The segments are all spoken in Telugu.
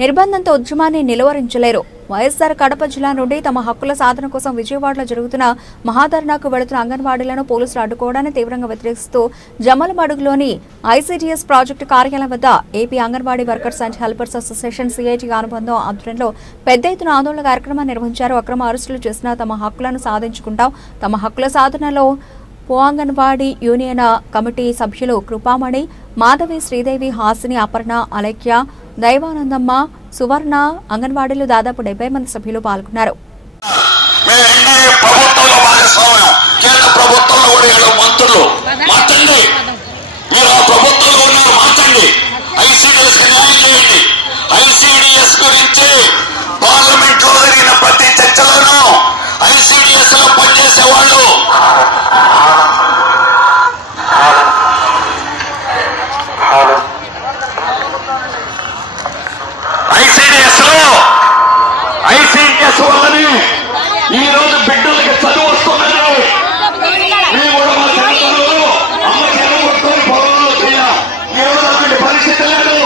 నిర్బంధంతో ఉద్యమాన్ని నిలువరించలేరు. వైఎస్ఆర్ కడప జిల్లా నుండి తమ హక్కుల సాధన కోసం విజయవాడలో జరుగుతున్న మహాధర్నాకు వెళుతున్న అంగన్వాడీలను పోలీసులు అడ్డుకోవడాన్ని తీవ్రంగా వ్యతిరేకిస్తూ జమ్మలమడుగులోని ఐసీడీఎస్ ప్రాజెక్టు కార్యాలయం వద్ద AP anganwadi workers and helpers association CIT అనుబంధం ఆధ్వర్యంలో పెద్ద ఎత్తున ఆందోళన కార్యక్రమాన్ని నిర్వహించారు. అక్రమ అరెస్టులు చేసిన తమ హక్కులను సాధించుకుంటాం. తమ హక్కుల సాధనలో అంగన్వాడీ యూనియన్ కమిటీ సభ్యులు కృపామణి, మాధవి, శ్రీదేవి, హాసిని, అపర్ణ, అలైక్య, దైవానందమ్మ, సువర్ణ, అంగన్వాడీలు దాదాపు 70 మంది సభ్యులు పాల్గొన్నారు. ఐసీడీఎస్ వల్లని ఈ రోజు బిడ్డలకి చదువు వస్తున్నది. మేము కూడా మా చిన్నతనంలో అమ్మ చెరువు కొట్టుకొని పొలంలో చేయాలి. ఈ రోజు అలాంటి పరిస్థితి లేదు.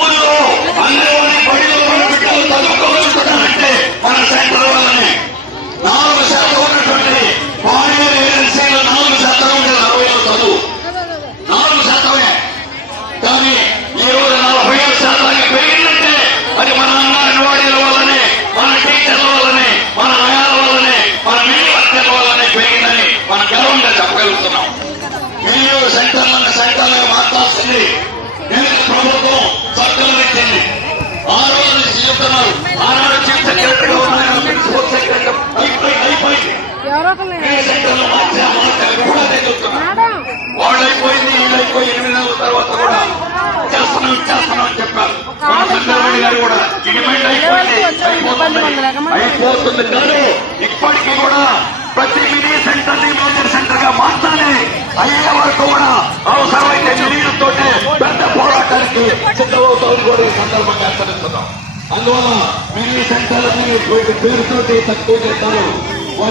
ముందు అన్ని బడిలో బిడ్డలు చదువుకోగలుగుతున్నారంటే మన సెంటర్ వల్లనే. 4% ఉన్నటువంటి వాణిజ్య ఏజెన్సీలు 4% ఉండేది. 60 చదువు 4%. కానీ ఈ రోజు 47% పెరిగిందంటే అది మన అంగన్వాడీల వల్లనే, మన టీచర్ల వల్లనే, మన నయాల వల్లనే, మన మినీ వర్కర్ల వల్లనే పెరిగిందని మనం గర్వంగా చెప్పగలుగుతున్నాం. మినీ సెంటర్లుగా మార్చాల్సింది ప్రభుత్వం చట్టం ఇచ్చింది. ఆ రోజు నుంచి చెప్తున్నారు. ఆనాడు చీఫ్ సెక్రటరీగా ఉన్న ప్రిన్సిపల్ సెక్రటరీ అయిపోయింది. సెంటర్లు కూడా చెప్తున్నారు. వాళ్ళైపోయింది, వీళ్ళైపోయి 8 నెలల తర్వాత కూడా చేస్తున్నాం అని చెప్పారు. చంద్రబాబు గారు కూడా డిమాండ్ అయిపోతుంది కానీ ఇప్పటికీ కూడా ప్రతి మినీ సెంటర్ ని మేజర్ సెంటర్ గా మార్చాలి. అయ్యే వరకు కూడా అవసరమైతే మినీలతో పెద్ద పోరాటానికి సిద్ధమవుతామని కూడా ఈ సందర్భంగా హెచ్చరిస్తున్నాం. అందువల్ల మినీ సెంటర్లని పేరుతోటి తక్కువ చేస్తారు.